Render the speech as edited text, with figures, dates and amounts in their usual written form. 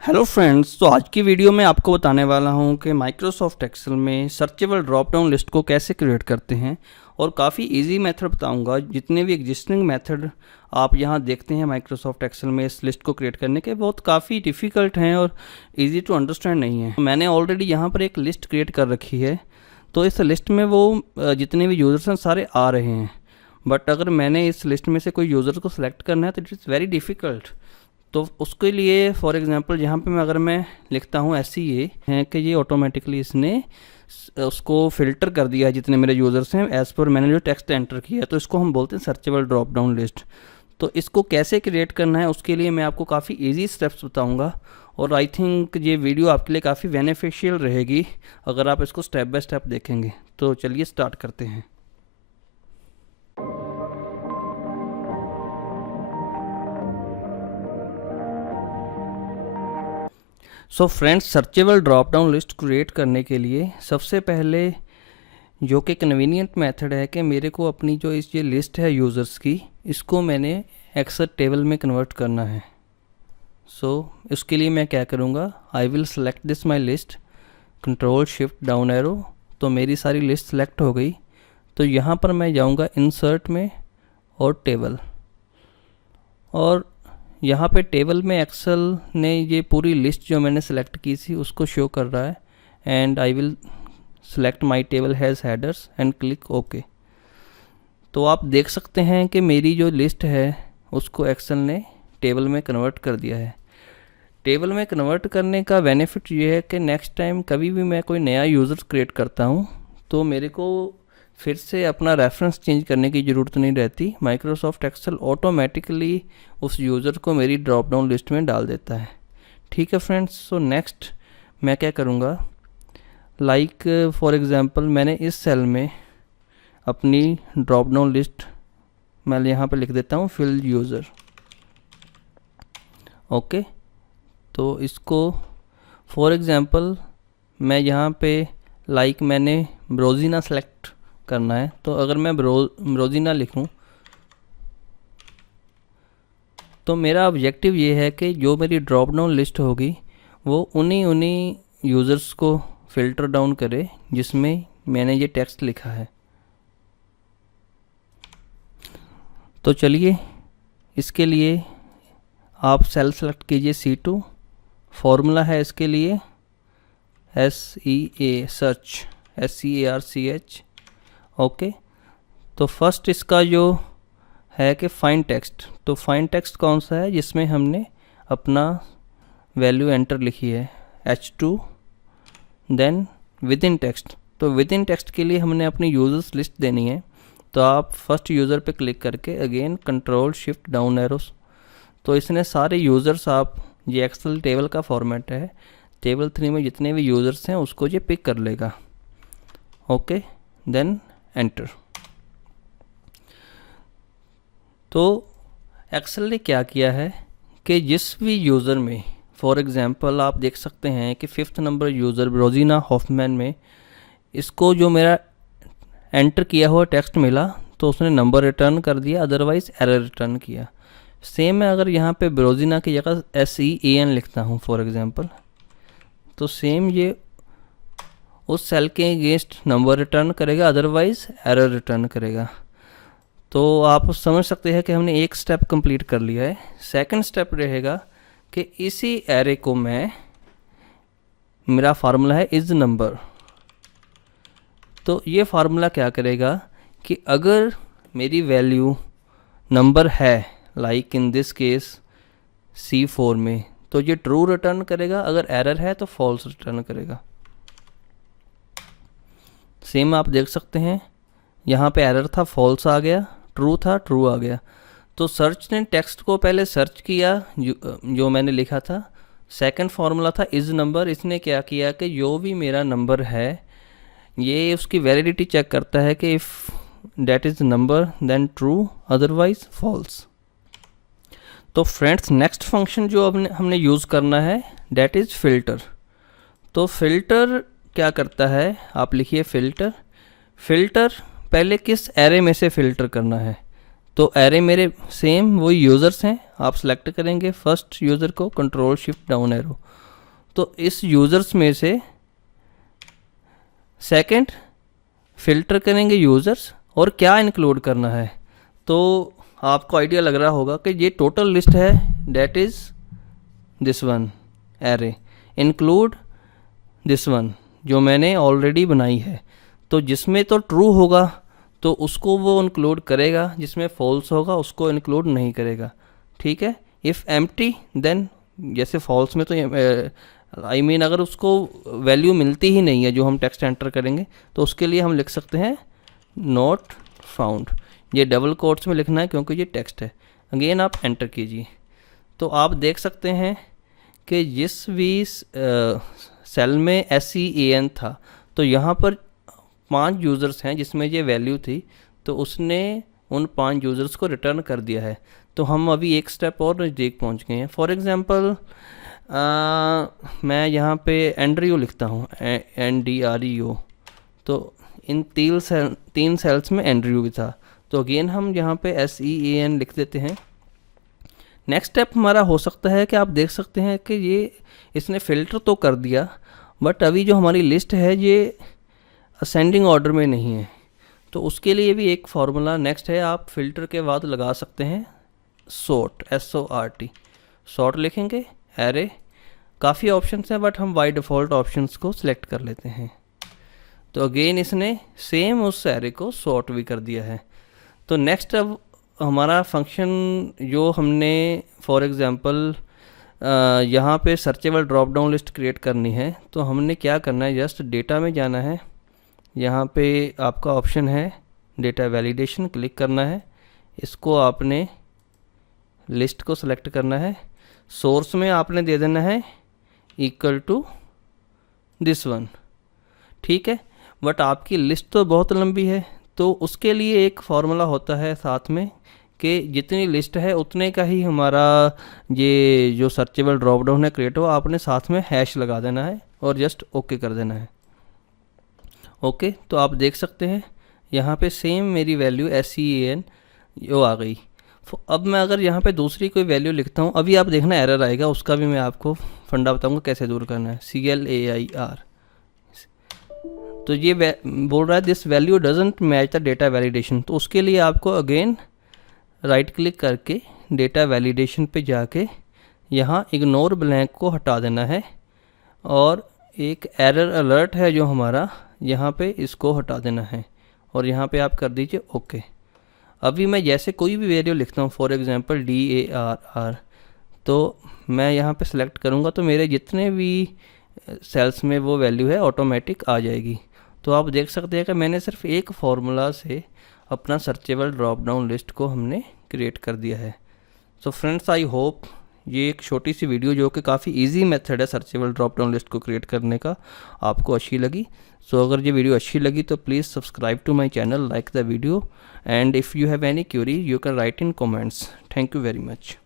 Hello friends, तो आज की वीडियो में आपको बताने वाला हूं कि माइक्रोसॉफ्ट एक्सेल में सर्चेबल ड्रॉप डाउन लिस्ट को कैसे क्रिएट करते हैं और काफ़ी इजी मेथड बताऊंगा। जितने भी एग्जिस्टिंग मेथड आप यहां देखते हैं माइक्रोसॉफ्ट एक्सेल में इस लिस्ट को क्रिएट करने के, बहुत काफ़ी डिफ़िकल्ट हैं और इजी टू अंडरस्टैंड नहीं है। मैंने ऑलरेडी यहां पर एक लिस्ट क्रिएट कर रखी है, तो इस लिस्ट में वो जितने भी यूज़र्स हैं सारे आ रहे हैं। बट अगर मैंने इस लिस्ट में से कोई यूज़र को सिलेक्ट करना है तो इट इज़ वेरी डिफ़िकल्ट। तो उसके लिए फॉर एग्जांपल यहाँ पे अगर मैं लिखता हूँ ऐसी ये है कि ये ऑटोमेटिकली इसने उसको फ़िल्टर कर दिया है जितने मेरे यूज़र्स हैं एज़ पर मैंने जो टेक्स्ट एंटर किया है। तो इसको हम बोलते हैं सर्चेबल ड्रॉप डाउन लिस्ट। तो इसको कैसे क्रिएट करना है उसके लिए मैं आपको काफ़ी इजी स्टेप्स बताऊंगा और आई थिंक ये वीडियो आपके लिए काफ़ी बेनिफिशियल रहेगी अगर आप इसको स्टेप बाय स्टेप देखेंगे। तो चलिए स्टार्ट करते हैं। So friends, searchable drop down list create करने के लिए सबसे पहले जो कि कन्वीनियंट मेथड है कि मेरे को अपनी जो ये लिस्ट है यूज़र्स की, इसको मैंने एक्सेल टेबल में कन्वर्ट करना है। सो इसके लिए मैं क्या करूँगा, I will select this my list, control shift down arrow. तो मेरी सारी लिस्ट सेलेक्ट हो गई। तो यहाँ पर मैं जाऊँगा इंसर्ट में और टेबल, और यहाँ पे टेबल में एक्सेल ने ये पूरी लिस्ट जो मैंने सेलेक्ट की थी उसको शो कर रहा है। And I will select my table has headers and click okay. तो आप देख सकते हैं कि मेरी जो लिस्ट है उसको एक्सेल ने टेबल में कन्वर्ट कर दिया है। टेबल में कन्वर्ट करने का बेनिफिट ये है कि नेक्स्ट टाइम कभी भी मैं कोई नया यूज़र क्रिएट करता हूँ तो मेरे को फिर से अपना रेफरेंस चेंज करने की ज़रूरत नहीं रहती। माइक्रोसॉफ्ट एक्सेल ऑटोमेटिकली उस यूज़र को मेरी ड्रॉप डाउन लिस्ट में डाल देता है। ठीक है फ्रेंड्स। सो नेक्स्ट मैं क्या करूँगा, लाइक फॉर एग्ज़ाम्पल मैंने इस सेल में अपनी ड्रॉप डाउन लिस्ट मैं यहाँ पे लिख देता हूँ फिल यूज़र। ओके, तो इसको फॉर एग्ज़ाम्पल मैं यहाँ पे लाइक मैंने ब्रोजीना सेलेक्ट करना है। तो अगर मैं ब्रोजीना लिखूं तो मेरा ऑब्जेक्टिव ये है कि जो मेरी ड्रॉप डाउन लिस्ट होगी वो उन्हीं यूज़र्स को फ़िल्टर डाउन करे जिसमें मैंने ये टेक्स्ट लिखा है। तो चलिए इसके लिए आप सेल सेलेक्ट कीजिए C2। फॉर्मूला है इसके लिए SEA SEARCH। ओके, तो फर्स्ट इसका जो है कि फाइंड टेक्स्ट। तो फाइंड टेक्स्ट कौन सा है, जिसमें हमने अपना वैल्यू एंटर लिखी है H2। Then within text, तो विद इन टेक्स्ट के लिए हमने अपनी यूज़र्स लिस्ट देनी है। तो आप फर्स्ट यूज़र पे क्लिक करके again control shift down arrows, तो इसने सारे यूज़र्स, आप ये एक्सेल टेबल का फॉर्मेट है, टेबल 3 में जितने भी यूज़र्स हैं उसको ये पिक कर लेगा। Okay, then enter. तो एक्सेल ने क्या किया है कि जिस भी यूज़र में, फॉर एग्ज़ाम्पल आप देख सकते हैं कि 5th नंबर यूज़र ब्रोजीना हॉफमैन में इसको जो मेरा एंटर किया हुआ टेक्स्ट मिला तो उसने नंबर रिटर्न कर दिया, अदरवाइज़ एरर रिटर्न किया। सेम मैं अगर यहाँ पे ब्रोजीना की जगह SEAN लिखता हूँ फॉर एग्ज़ाम्पल, तो सेम ये उस सेल के अगेंस्ट नंबर रिटर्न करेगा, अदरवाइज़ एरर रिटर्न करेगा। तो आप समझ सकते हैं कि हमने एक स्टेप कंप्लीट कर लिया है। सेकंड स्टेप रहेगा कि इसी एरे को मैं, मेरा फार्मूला है इज नंबर। तो ये फार्मूला क्या करेगा कि अगर मेरी वैल्यू नंबर है, like in this case C4 में, तो ये ट्रू रिटर्न करेगा, अगर एरर है तो फॉल्स रिटर्न करेगा। सेम आप देख सकते हैं यहाँ पे एरर था, फॉल्स आ गया, ट्रू था, ट्रू आ गया। तो सर्च ने टेक्स्ट को पहले सर्च किया जो मैंने लिखा था। सेकंड फार्मूला था इज नंबर, इसने क्या किया कि जो भी मेरा नंबर है ये उसकी वैलिडिटी चेक करता है कि if that is number then true, otherwise false. तो फ्रेंड्स, नेक्स्ट फंक्शन जो हमने यूज़ करना है दैट इज़ फ़िल्टर। तो फ़िल्टर क्या करता है, आप लिखिए फ़िल्टर। फ़िल्टर पहले किस एरे में से फ़िल्टर करना है, तो एरे मेरे सेम वही यूज़र्स हैं, आप सेलेक्ट करेंगे फर्स्ट यूज़र को, कंट्रोल शिफ्ट डाउन एरो, तो इस यूज़र्स में से सेकंड फिल्टर करेंगे यूज़र्स, और क्या इंक्लूड करना है। तो आपको आइडिया लग रहा होगा कि ये टोटल लिस्ट है, that is this one array, include this one जो मैंने ऑलरेडी बनाई है। तो जिसमें तो ट्रू होगा तो उसको वो इंक्लूड करेगा, जिसमें फॉल्स होगा उसको इंक्लूड नहीं करेगा, ठीक है। इफ़ एम्प्टी देन, जैसे फॉल्स में तो आई मीन अगर उसको वैल्यू मिलती ही नहीं है जो हम टेक्स्ट एंटर करेंगे, तो उसके लिए हम लिख सकते हैं नॉट फाउंड। ये डबल कोट्स में लिखना है क्योंकि ये टेक्स्ट है। अगेन आप एंटर कीजिए, तो आप देख सकते हैं कि जिस भी सेल में SEAN था, तो यहाँ पर 5 यूज़र्स हैं जिसमें ये वैल्यू थी, तो उसने उन 5 यूज़र्स को रिटर्न कर दिया है। तो हम अभी एक स्टेप और नज़दीक पहुँच गए हैं। फॉर एग्ज़ाम्पल मैं यहाँ पे एंड्रियो लिखता हूँ, NDREO, तो इन 3 सेल्स में एंड्रियो भी था, तो अगेन हम यहाँ पे SEAN लिख देते हैं। नेक्स्ट स्टेप हमारा हो सकता है कि आप देख सकते हैं कि ये इसने फ़िल्टर तो कर दिया, बट अभी जो हमारी लिस्ट है ये असेंडिंग ऑर्डर में नहीं है, तो उसके लिए भी एक फार्मूला नेक्स्ट है, आप फ़िल्टर के बाद लगा सकते हैं सॉर्ट, SORT, सॉर्ट लिखेंगे, एरे, काफ़ी ऑप्शंस हैं बट हम बाय डिफ़ॉल्ट ऑप्शंस को सिलेक्ट कर लेते हैं। तो अगेन इसने सेम उस एरे को सॉर्ट भी कर दिया है। तो नेक्स्ट अब हमारा फंक्शन जो हमने फॉर एग्ज़ाम्पल यहाँ पे searchable drop down list create करनी है, तो हमने क्या करना है, जस्ट डेटा में जाना है, यहाँ पे आपका ऑप्शन है डेटा वैलिडेशन, क्लिक करना है, इसको आपने लिस्ट को सिलेक्ट करना है, सोर्स में आपने दे देना है इक्वल टू दिस वन, ठीक है। बट आपकी लिस्ट तो बहुत लंबी है, तो उसके लिए एक फार्मूला होता है साथ में कि जितनी लिस्ट है उतने का ही हमारा ये जो सर्चेबल ड्रॉप डाउन है क्रिएट हो, आपने साथ में हैश लगा देना है और जस्ट ओके कर देना है। ओके, तो आप देख सकते हैं यहाँ पे सेम मेरी वैल्यू SEAN जो आ गई। अब मैं अगर यहाँ पे दूसरी कोई वैल्यू लिखता हूँ, अभी आप देखना एरर आएगा, उसका भी मैं आपको फंडा बताऊँगा कैसे दूर करना है, CLAIR। तो ये बोल रहा है this value doesn't match the data validation, तो उसके लिए आपको अगेन राइट क्लिक करके डेटा वैलिडेशन पे जाके यहाँ इग्नोर ब्लैंक को हटा देना है, और एक एरर अलर्ट है जो हमारा यहाँ पे, इसको हटा देना है, और यहाँ पे आप कर दीजिए ओके। अभी मैं जैसे कोई भी वैल्यू लिखता हूँ, फॉर एग्ज़ाम्पल DARR, तो मैं यहाँ पे सेलेक्ट करूँगा तो मेरे जितने भी सेल्स में वो वैल्यू है ऑटोमेटिक आ जाएगी। तो आप देख सकते हैं कि मैंने सिर्फ एक फार्मूला से अपना सर्चेबल ड्रॉप डाउन लिस्ट को हमने क्रिएट कर दिया है। सो फ्रेंड्स, आई होप ये एक छोटी सी वीडियो जो कि काफ़ी इजी मेथड है सर्चेबल ड्रॉप डाउन लिस्ट को क्रिएट करने का, आपको अच्छी लगी। सो अगर ये वीडियो अच्छी लगी तो please subscribe to my channel, like the video, and if you have any query you can write in comments. Thank you very much.